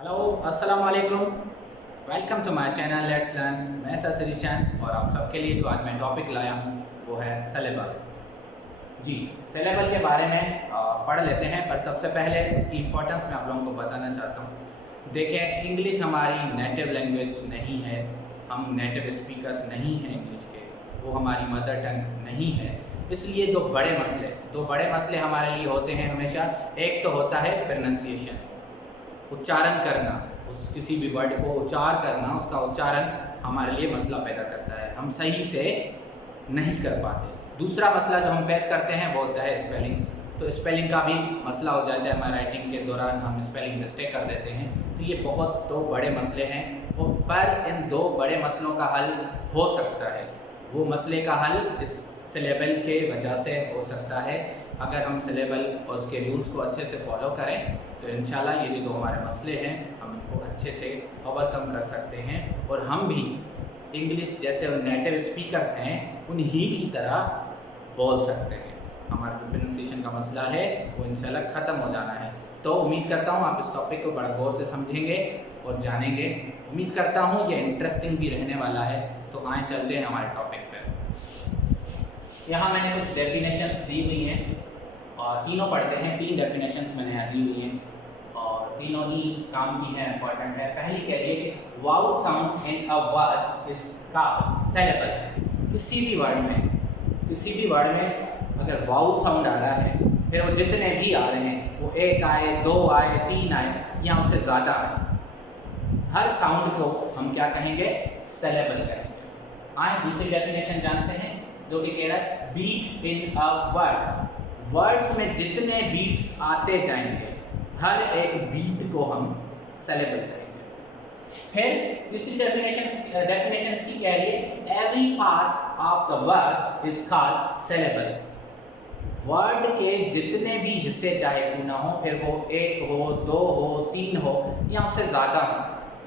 Hello अस्सलाम वालेकुम। Welcome to my channel let's learn. मैं सर सरीशान और आप सबके लिए जो आज मैं टॉपिक लाया हूँ वो है सिलेबल। जी, सिलेबल के बारे में पढ़ लेते हैं, पर सबसे पहले उसकी इम्पोर्टेंस मैं आप लोगों को बताना चाहता हूँ। देखिए, इंग्लिश हमारी नेटिव लैंग्वेज नहीं है, हम नेटिव स्पीकर्स नहीं हैं इंग्लिश के, वो हमारी मदर टंग नहीं है। इसलिए दो बड़े मसले हमारे लिए होते हैं हमेशा। एक तो होता है प्रोनाउंसिएशन, उच्चारण करना, उस किसी भी वर्ड को उच्चार करना, उसका उच्चारण हमारे लिए मसला पैदा करता है, हम सही से नहीं कर पाते। दूसरा मसला जो हम फेस करते हैं वो होता है स्पेलिंग। तो स्पेलिंग का भी मसला हो जाता है, हमारे राइटिंग के दौरान हम स्पेलिंग मिस्टेक कर देते हैं। तो ये बहुत दो बड़े मसले हैं, पर इन दो बड़े मसलों का हल हो सकता है। वो मसले का हल इस सिलेबल के वजह से हो सकता है। अगर हम सिलेबल और उसके रूल्स को अच्छे से फॉलो करें तो इंशाल्लाह ये जो हमारे मसले हैं हम इनको अच्छे से ओवरकम कर सकते हैं और हम भी इंग्लिश जैसे नेटिव स्पीकर्स हैं उन्हीं की तरह बोल सकते हैं। हमारा जो प्रोनाउंसिएशन का मसला है वो इंशाल्लाह ख़त्म हो जाना है। तो उम्मीद करता हूँ आप इस टॉपिक को बड़ा गौर से समझेंगे और जानेंगे। उम्मीद करता हूँ ये इंटरेस्टिंग भी रहने वाला है। तो आए चलते हैं हमारे टॉपिक पर। यहाँ मैंने कुछ डेफिनेशंस दी हुई हैं और तीनों पढ़ते हैं। 3 डेफिनेशंस मैंने यहाँ दी हुई हैं और तीनों ही काम की हैं, इंपॉर्टेंट है। पहली कह रही है कि vowel sound in a word is called syllable. किसी भी वर्ड में अगर वाउल साउंड आ रहा है, फिर वो जितने भी आ रहे हैं, वो 1 आए, 2 आए, 3 आए या उससे ज़्यादा आए, हर साउंड को हम क्या कहेंगे? सिलेबल कहेंगे। आए दूसरी डेफिनेशन जानते हैं जो कि कह रहा है beat in a word. Words में जितने बीट्स आते जाएंगे, हर एक बीट को हम सिलेबल करेंगे। फिर तीसरी डेफिनेशन की कह रही है every part of the word is called syllable. Word के जितने भी हिस्से चाहे क्यों ना हो, फिर वो 1 हो, 2 हो, 3 हो या उससे ज़्यादा हो,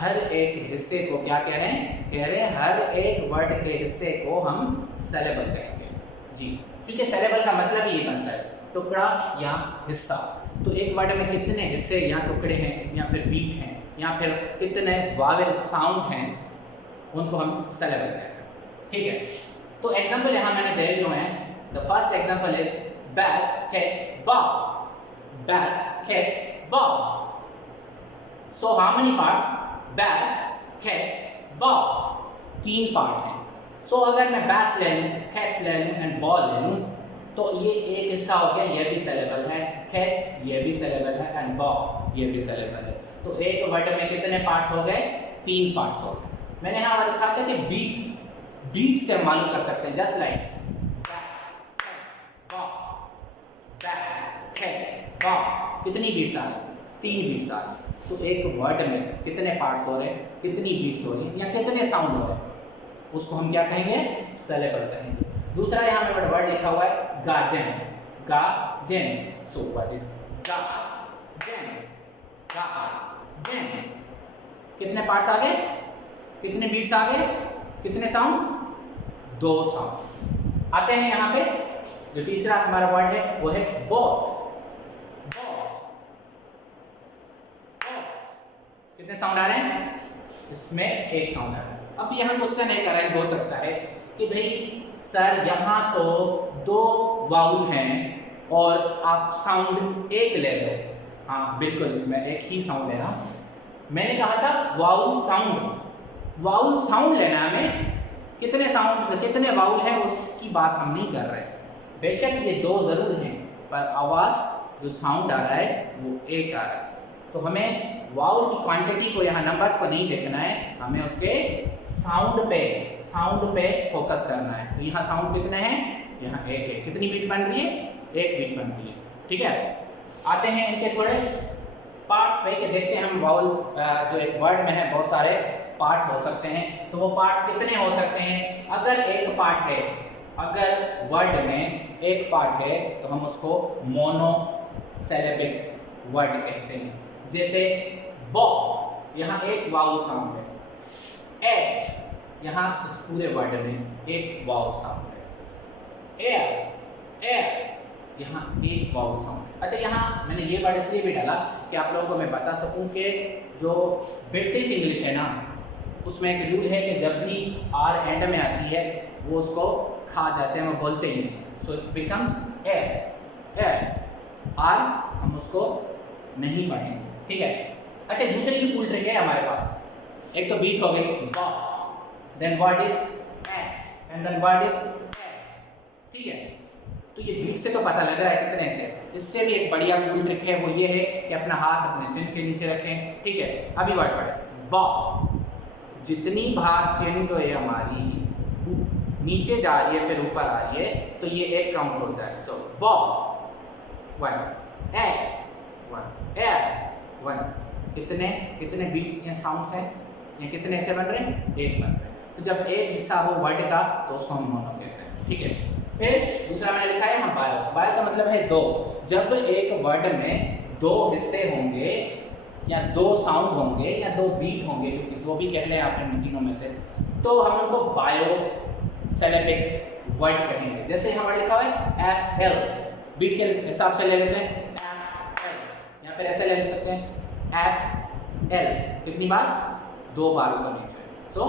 हर एक हिस्से को क्या कह रहे हैं? कह रहे हैं हर एक वर्ड के हिस्से को हम सिलेबल कहेंगे। जी, क्योंकि सिलेबल का मतलब ये बनता है टुकड़ा या हिस्सा। तो एक वर्ड में कितने हिस्से या टुकड़े हैं या फिर बीट हैं या फिर कितने वावेल साउंड हैं, उनको हम सिलेबल कहते हैं। ठीक है, तो एग्जांपल यहाँ मैंने दे दिए हैं। The first example is bass catch ball. Bass catch ball. So how many parts? Bass catch ball. 3 part हैं। सो अगर मैं bass ले लूँ, catch ले लूँ एंड ball ले लूँ, तो ये एक हिस्सा हो गया, ये भी सिलेबल है। catch ये भी सिलेबल है एंड ball ये भी सिलेबल है। तो एक वर्ड में कितने पार्ट्स हो गए? 3 पार्ट्स हो गए। मैंने यहाँ लिखा था कि बीट से हम मालूम कर सकते हैं, जस्ट लाइक कितनी बीट्स आ रही? 3 बीट्स आ रही। तो एक वर्ड में कितने पार्ट्स हो रहे हैं, कितनी बीट्स हो रही हैं या कितने साउंड हो रहे हैं, उसको हम क्या कहेंगे? सिलेबल कहेंगे। दूसरा यहाँ पे वर्ड लिखा हुआ है garden. So what is garden? कितने पार्ट्स आ गए, कितने बीट्स आ गए, कितने साउंड? 2 साउंड आते हैं। यहाँ पे जो तीसरा हमारा वर्ड है वो है बोट। कितने साउंड आ रहे हैं? इसमें 1 साउंड आ रहा है। अब यहाँ क्वेश्चन एक अराइज हो सकता है कि भाई सर यहाँ तो 2 वाउल हैं और आप साउंड 1 ले लो। हाँ बिल्कुल, मैं एक ही साउंड ले रहा हूँ। मैंने कहा था वाउल साउंड लेना है। हमें कितने साउंड, कितने वाउल हैं उसकी बात हम नहीं कर रहे। बेशक ये 2 जरूर हैं, पर आवाज़ जो साउंड आ रहा है वो 1 आ रहा है। तो हमें वाउल की क्वांटिटी को, यहाँ नंबर्स को नहीं देखना है, हमें उसके साउंड पे फोकस करना है। तो यहाँ साउंड कितने हैं? यहाँ 1 है। कितनी बीट बन रही है? 1 बीट बन रही है। ठीक है, आते हैं इनके थोड़े पार्ट्स पे कि देखते हैं हम वाउल जो एक वर्ड में है बहुत सारे पार्ट्स हो सकते हैं। तो वो पार्ट्स कितने हो सकते हैं? अगर एक पार्ट है, अगर वर्ड में एक पार्ट है तो हम उसको मोनोसिलेबिक वर्ड कहते हैं। जैसे बॉब, यहाँ 1 वाउल साउंड है। एट, यहाँ इस पूरे वर्ड में 1 वाउल साउंड है। एयर, यहाँ 1 वाउल साउंड। अच्छा, यहाँ मैंने ये वर्ड इसलिए भी डाला कि आप लोगों को मैं बता सकूं कि जो ब्रिटिश इंग्लिश है ना, उसमें एक रूल है कि जब भी आर एंड में आती है वो उसको खा जाते हैं, वो बोलते ही नहीं। So it becomes A R, हम उसको नहीं पढ़ेंगे, ठीक है। अच्छा, दूसरी भी कूल ट्रिक है हमारे पास। एक तो बीट हो गई बा, then word is at and then word is, ठीक है। तो ये बीट से तो पता लग रहा है कितने से। इससे भी एक बढ़िया कूल ट्रिक है, वो ये है कि अपना हाथ अपने चिन के नीचे रखें, ठीक है। अभी वर्ड पढ़े बा, जितनी बार चिन जो है हमारी नीचे जा रही है फिर ऊपर आ रही है तो ये एक काउंट होता है। सो बा, one, at, one, at, one. कितने कितने बीट्स या साउंड्स हैं, या कितने ऐसे बन रहे हैं, एक बन रहे हैं। तो जब एक हिस्सा हो वर्ड का तो उसको हम मोनो कहते हैं, ठीक है। फिर दूसरा मैंने लिखा है हम बायो। बायो का मतलब है दो। जब एक वर्ड में दो हिस्से होंगे या दो साउंड होंगे या दो बीट होंगे, जो भी कह लें आप इन तीनों में से, तो हम उनको बायो सिलेबिक वर्ड कहेंगे। जैसे यहाँ वर्ड लिखा हुआ है एप्पल, बीट के हिसाब से ले लेते हैं एप्पल, या फिर ऐसे ले सकते हैं एप्पल। कितनी बार, दो बार ऊपर नीचे। सो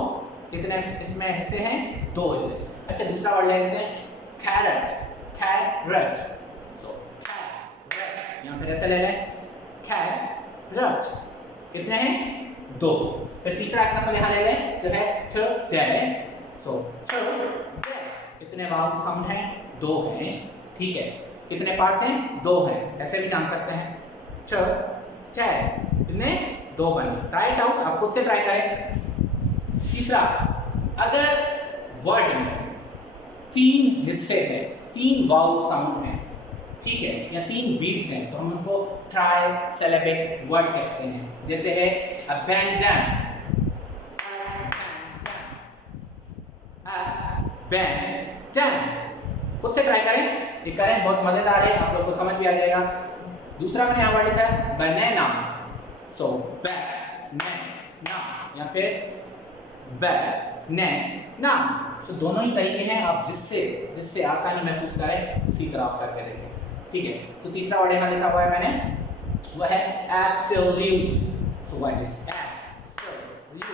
कितने इसमें हिस्से हैं, दो हिस्से। अच्छा, दूसरा वर्ड ले लेते हैं कैरेट, कैरेट। सो कैरेट, यहाँ फिर ऐसे ले लें कैरेट। कितने हैं, दो। फिर तीसरा एग्जाम्पल यहाँ ले लें जो है टुडे। सो टुडे, कितने वावल साउंड हैं, दो हैं, ठीक है। कितने पार्ट्स हैं, दो हैं, ऐसे भी जान सकते हैं। टुडे, कितने, दो बने। ट्राई इट आउट, आप खुद से ट्राई करें। तीसरा, अगर वर्ड में तीन हिस्से हैं, तीन वाउल साउंड हैं, ठीक है, या तीन बीट्स हैं, तो हम उनको ट्राई सिलेबिक वर्ड कहते हैं। जैसे है अबैंडन, अबैंडन। खुद से ट्राई करें, ये करें, बहुत मजेदार है, आप लोग को समझ भी आ जाएगा। दूसरा मैंने यहाँ वर्ड लिखा है बनाना। सो बनाना, या फिर बनाना। सो दोनों ही तरीके हैं, आप जिससे आसानी महसूस करें उसी तरह आप करके देखें, ठीक है। तो तीसरा वर्ड यहाँ लिखा हुआ है मैंने, वह है absolute. So what is absolute,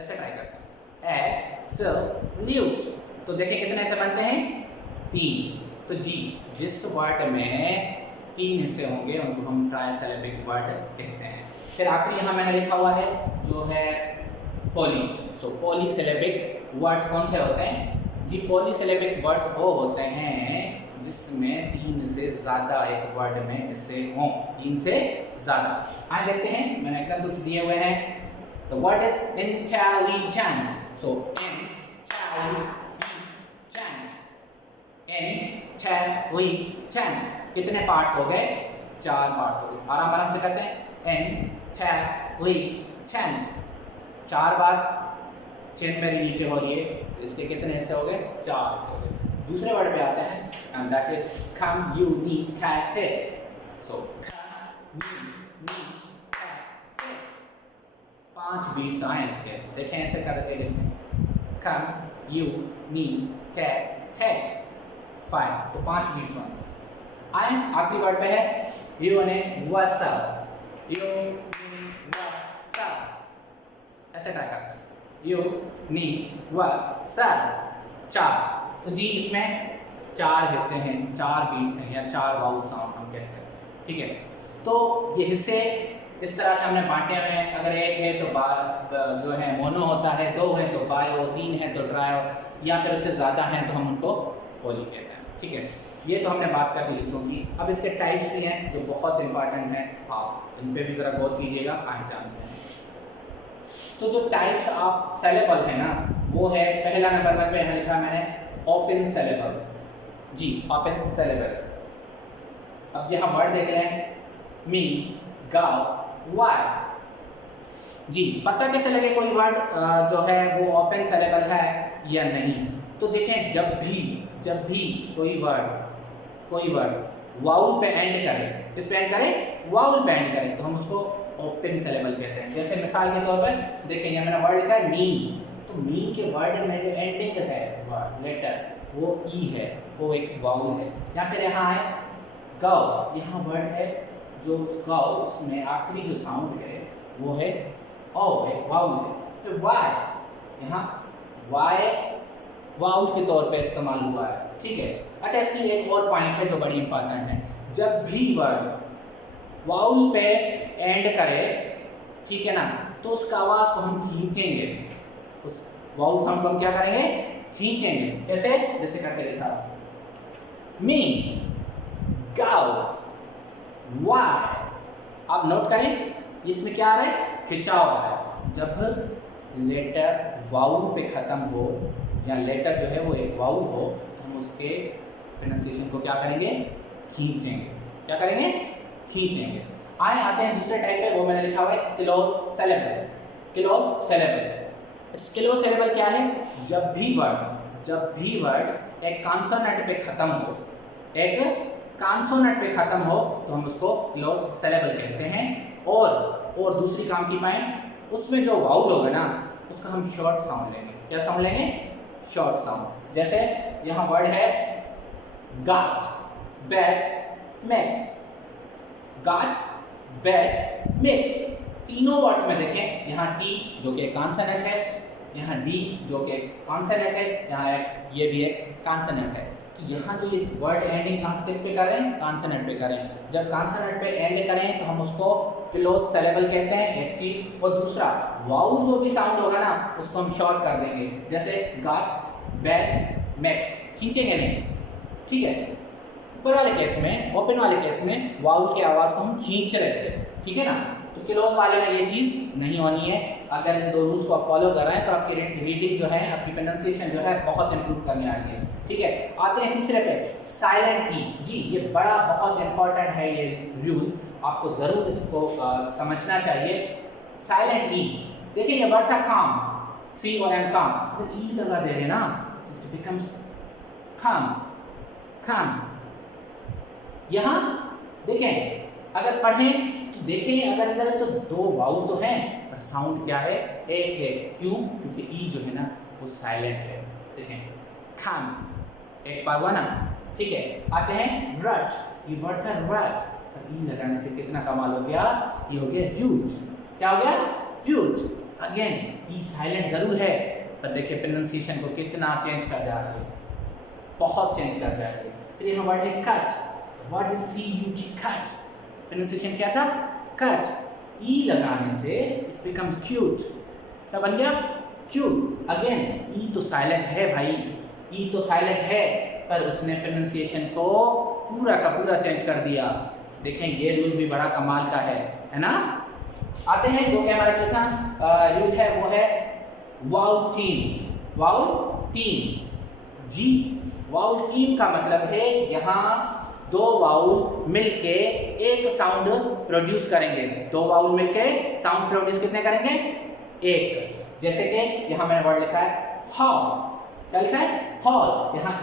ऐसे ट्राई करते हैं एब्सोल्यूट। तो देखें कितने ऐसे बनते हैं, तीन। तो जी, जिस वर्ड में तीन हिस्से होंगे उनको हम ट्राई सिलेबिक वर्ड कहते हैं। फिर आखिरी यहाँ मैंने लिखा हुआ है जो है पॉली। सो पॉली सिलेबिक वर्ड्स कौन से होते हैं जी? पॉली सिलेबिक वर्ड्स वो होते हैं जिसमें तीन से ज़्यादा एक वर्ड में हिस्से हों, तीन से ज़्यादा। आइए देखते हैं, मैंने एग्जाम्पल्स दिए हुए हैं। The word is intelligent. So intelligent, कितने पार्ट्स हो गए? चार पार्ट्स हो गए। आराम आराम से करते हैं। इंटेलिजेंट, चार बार चेन मेरी नीचे हो रही है तो इसके कितने हिस्से हो गए? चार हिस्से हो गए। दूसरे वर्ड पे आते हैं एंड दैट इज communicated। सो पांच बीट्स आए इसके, देखें ऐसे करके देखते हैं। communicated, 5, तो 5 बीट्स में आए। आखिरी वर्ड पे है universal, universal, ऐसे ट्राई करते हैं। universal, 4। तो जी इसमें चार हिस्से हैं, चार बीट्स हैं या चार वाउल साउंड हम कह सकते हैं, ठीक है। तो ये हिस्से इस तरह से हमने बांटे हुए हैं। अगर एक है तो जो है मोनो होता है, दो है तो बायो, तीन है तो ट्रायो, या फिर उससे ज़्यादा हैं तो हम उनको पॉली कहते हैं, ठीक है। ये तो हमने बात कर दी हिस्सों की। अब इसके टाइप्स भी हैं जो बहुत इंपॉर्टेंट हैं, आप इन पे भी ज़रा गौर कीजिएगा, आगे जानते हैं। तो जो टाइप्स ऑफ सिलेबल है ना, वो है पहला नंबर पे यहाँ लिखा मैंने ओपन सिलेबल। जी, ओपन सिलेबल। अब यहाँ वर्ड देख रहे हैं मी, गाओ, वाई। जी, पता कैसे लगे कोई वर्ड जो है वो ओपन सिलेबल है या नहीं? तो देखें, जब भी कोई वर्ड वाउल पे एंड करे, किस पे एंड करे? वाउल पे एंड करे, तो हम उसको ओपन सिलेबल कहते हैं। जैसे मिसाल के तौर पर देखें, यहाँ मैंने वर्ड लिखा है मी, तो मी के वर्ड में जो एंडिंग है वर्ड लेटर वो ई है, वो एक वाउल है। या फिर यहाँ है गौ, यहाँ वर्ड है जो उसका उसमें आखिरी जो साउंड है वो है ओ, है वाउल है। तो वाई, यहाँ वाई वाउल के तौर पे इस्तेमाल हुआ है, ठीक है। अच्छा, इसकी एक और पॉइंट है जो बड़ी इंपॉर्टेंट है, जब भी वर्ड वाउल पे एंड करे, ठीक है ना, तो उसका आवाज़ को हम खींचेंगे, उस वाउल साउंड को हम क्या करेंगे, खींचेंगे। कैसे? जैसे करके दिखा, मी, गाओ, वाई। आप नोट करें इसमें क्या आ रहा है, खिंचाव आ रहा है। जब लेटर वाउल पे ख़त्म हो या लेटर जो है वो एक वाउल हो तो हम उसके प्रोनाउंसिएशन को क्या करेंगे, खींचेंगे। क्या करेंगे, खींचेंगे। आते हैं दूसरे टाइप पे, वो मैंने लिखा हुआ है close saleable. Close saleable, close saleable क्या है, जब भी वर्ड एक कॉन्सोनेंट पे ख़त्म हो, एक कॉन्सोनेंट पे ख़त्म हो तो हम उसको क्लोज सेलेबल कहते हैं। और दूसरी काम की पॉइंट, उसमें जो वाउल होगा ना उसका हम शॉर्ट साउंड लेंगे। क्या साउंड लेंगे, शॉर्ट साउंड। जैसे यहाँ वर्ड है गाट, बैट, मिक्स। गाट, बैट, मिक्स, तीनों वर्ड्स में देखें, यहाँ टी जो कि कॉन्सोनेंट है, यहाँ डी जो कि कॉन्सोनेंट है, यहाँ एक्स ये भी एक कॉन्सोनेंट है। तो यहाँ जो ये वर्ड एंडिंग किस पे कर रहे हैं, कॉन्सोनेंट पे करें। जब कॉन्सोनेंट पे एंड करें तो हम उसको क्लोज सेलेबल कहते हैं, एक चीज। और दूसरा, वाउल जो भी साउंड होगा ना उसको हम शॉर्ट कर देंगे। जैसे गाट, बैट, मैक्स, खींचेंगे नहीं, ठीक है। ऊपर वाले केस में, ओपन वाले केस में वाउल की आवाज़ को हम खींच रहे थे, ठीक है ना। तो क्लोज वाले में ये चीज़ नहीं होनी है। अगर इन दो रूल्स को आप फॉलो कर रहे हैं तो आपकी रीडिंग जो है, आपकी प्रोनाउंसिएशन जो है बहुत इंप्रूव करने आ रही है, ठीक है। आते हैं तीसरे पे, साइलेंट ई। जी, ये बड़ा बहुत इंपॉर्टेंट है ये रूल, आपको ज़रूर इसको समझना चाहिए। साइलेंट ई, देखिए ये वर्ड था काम, सी और एम, काम, अगर ई लगा दे रहे ना तो बिकम्स खाम, खाम। यहाँ देखें, अगर पढ़ें तो देखें, अगर इधर तो दो वाउल तो हैं पर साउंड क्या है, एक है। क्यों? क्योंकि ई जो है ना वो साइलेंट है। देखें, खाम, एक बार हुआ ना, ठीक है। आते हैं रट, ये वर्ड था रट, ई लगाने से कितना कमाल हो गया, ये हो गया ह्यूज। क्या हो गया, ह्यूज। अगेन ई साइलेंट जरूर है पर देखिए प्रोनाउंसिएशन को कितना चेंज कर जा रही है, बहुत चेंज कर जा रही है। फिर यहाँ वर्ड है cut, what is C U T, cut, pronunciation क्या था, कट। ई लगाने से इट बिकम्स क्यूट। क्या बन गया, क्यूट। अगेन ई तो साइलेंट है भाई, ई तो साइलेंट है पर उसने प्रोनाउंसिएशन को पूरा का पूरा चेंज कर दिया। देखें ये रूल भी बड़ा कमाल का है ना। आते हैं जो कि हमारा चौथा रूल है वो है वाउल टीम। वाउल टीम, जी, वाउल टीम का मतलब है यहाँ दो वाउल मिलके एक साउंड प्रोड्यूस करेंगे। दो वाउल मिलके साउंड प्रोड्यूस कितने करेंगे, एक। जैसे कि यहाँ मैंने वर्ड लिखा है हॉल, क्या लिखा है, हॉल। यहाँ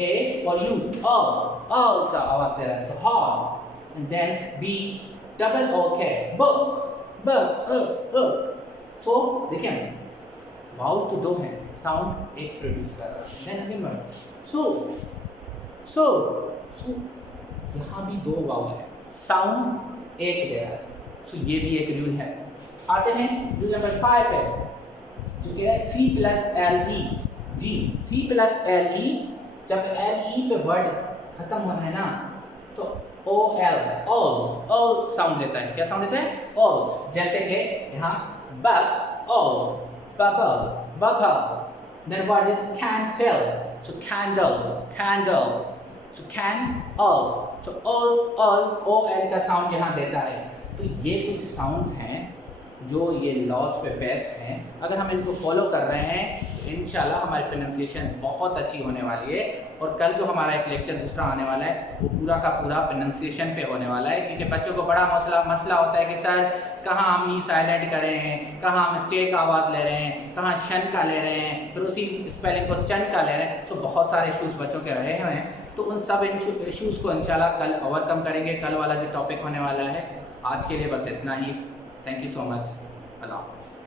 ए और यू, ऑल का आवाज दे रहा है, so hall. And then B, double O K, book, book, सो देखिए वाउल तो दो हैं, साउंड एक प्रोड्यूस कर रहा है। देन अगेन वर्ड सो यहाँ भी दो वाउल है, साउंड एक दे रहा है, सो ये भी एक रूल है। आते हैं रूल नंबर 5 पे जो कह रहा है सी प्लस एल ई। जी, सी प्लस एल ई, जब एल ई पे वर्ड खत्म हो रहा है ना तो ओ एल, ऑल साउंड देता है। क्या साउंड देता है, ऑल। जैसे कि यहाँ bub, all, bubble, bubble. Then word is candle, so candle, candle, so candle, so all, O L का साउंड यहाँ देता है। तो ये कुछ साउंड्स हैं जो ये लॉज पे बेस्ड हैं। अगर हम इनको फॉलो कर रहे हैं तो इंशाल्लाह हमारी प्रोनाउंसिएशन बहुत अच्छी होने वाली है। और कल जो हमारा एक लेक्चर दूसरा आने वाला है वो पूरा का पूरा प्रोनाउंसिएशन पे होने वाला है, क्योंकि बच्चों को बड़ा मसला होता है कि सर कहाँ हम ई साइलेंट कर रहे हैं, कहाँ हम चे का आवाज़ ले रहे हैं, कहाँ शन का ले रहे हैं, फिर उसी स्पेलिंग को चन का ले रहे हैं। सो बहुत सारे इशूज़ बच्चों के रहे हुए हैं, तो उन सब इशूज़ को इंशाल्लाह कल ओवरकम करेंगे। कल वाला जो टॉपिक होने वाला है। आज के लिए बस इतना ही। Thank you so much. Allah हाफ़िज़।